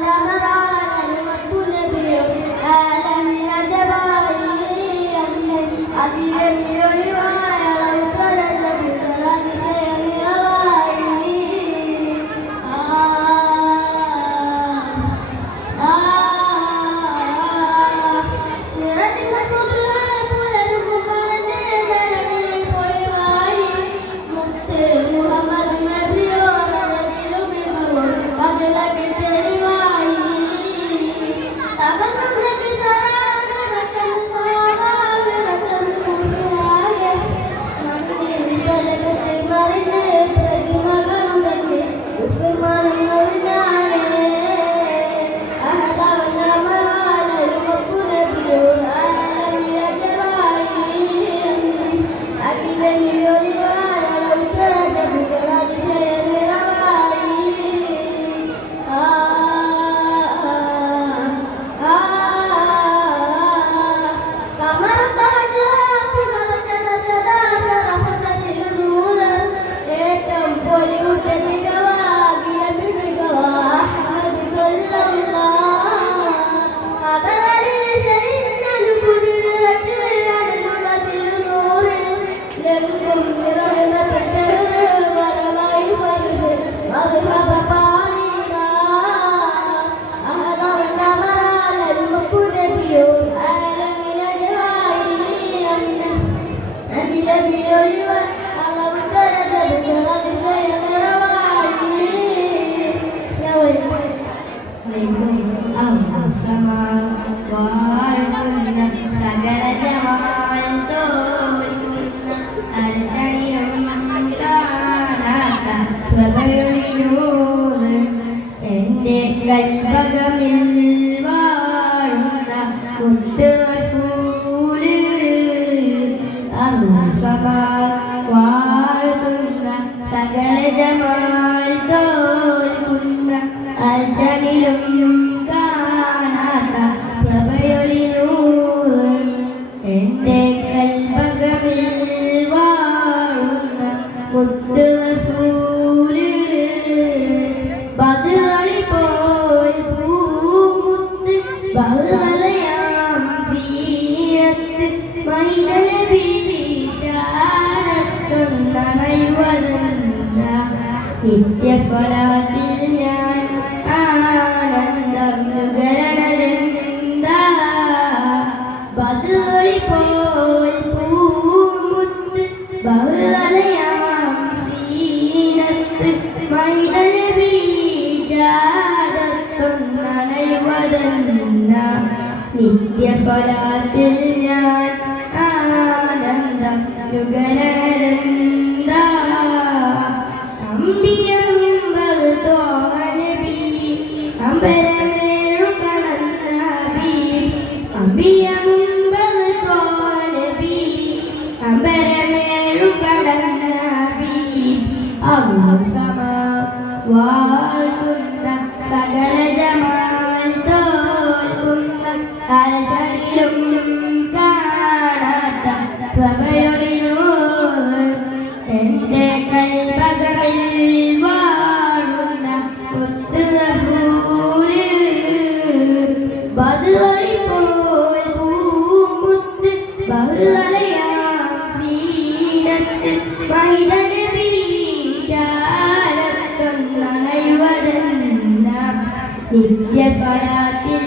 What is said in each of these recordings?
Ramadan. മുത്തുറസൂൽ ബദളി പോൽ പൂമുത്ത് ബഹളയാം ജീരത്ത് മൈനബി ചാരത്തും നനയുവതെന്ന നിത്യസ്വലവത്ത് സ്വലാത്തിൽ ഞാൻ ആനന്ദം നുകരണ്ട അമ്പിയം തോമനബി അമ്പരമേഴു കടന്ന അമ്പിയം തോമനബി അമ്പരമേഴു കടന്ന അവ സമ വാഴ്ത്തുന്ന സകല ജമാ ബദുവളി പോൽ പൂമുത്ത് ബഹുവലയാം സീനത്ത് വൈതന ബീജാരത്തൊന്നണയുവതെന്ന നിത്യസ്വരാത്തിൽ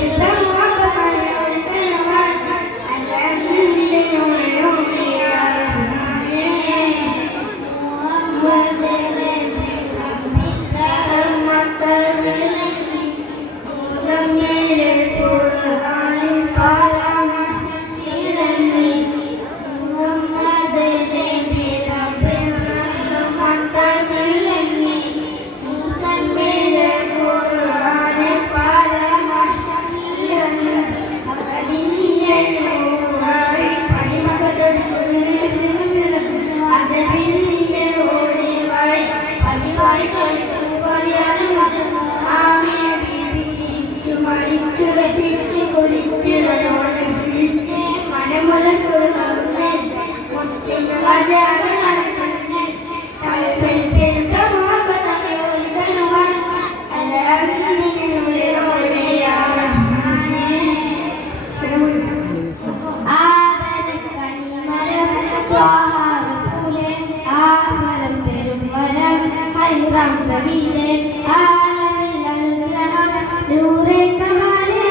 സബീലെ ആലമിൽ അനുഗ്രഹം നൂറെ കമാലെ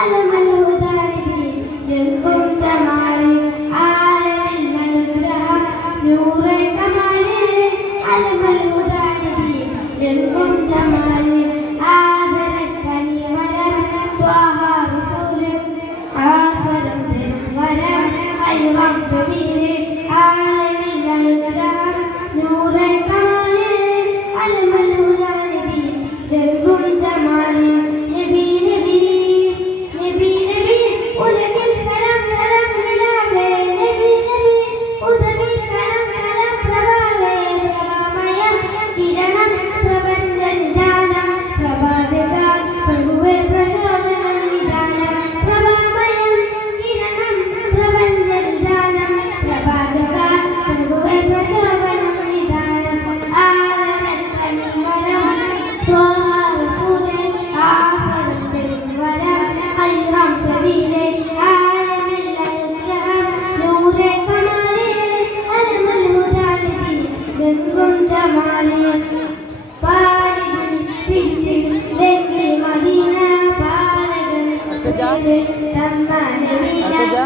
അലമൽ ഉദാരിതി എങ്കും ജമാലെ ആലമിൽ അനുഗ്രഹം നൂറെ കമാലെ അലമൽ ഉദാരിതി എങ്കും ജമാലെ ആദരക്കനി വരം ത്വാഹ റസൂലെ ആസ്വരം തരും വരം ഹൈറാം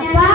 அப்பா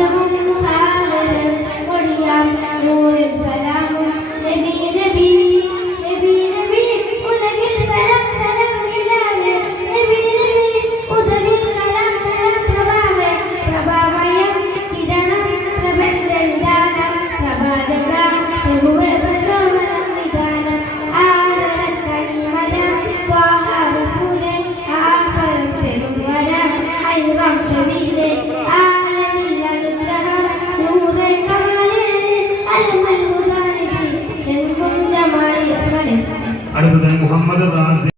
la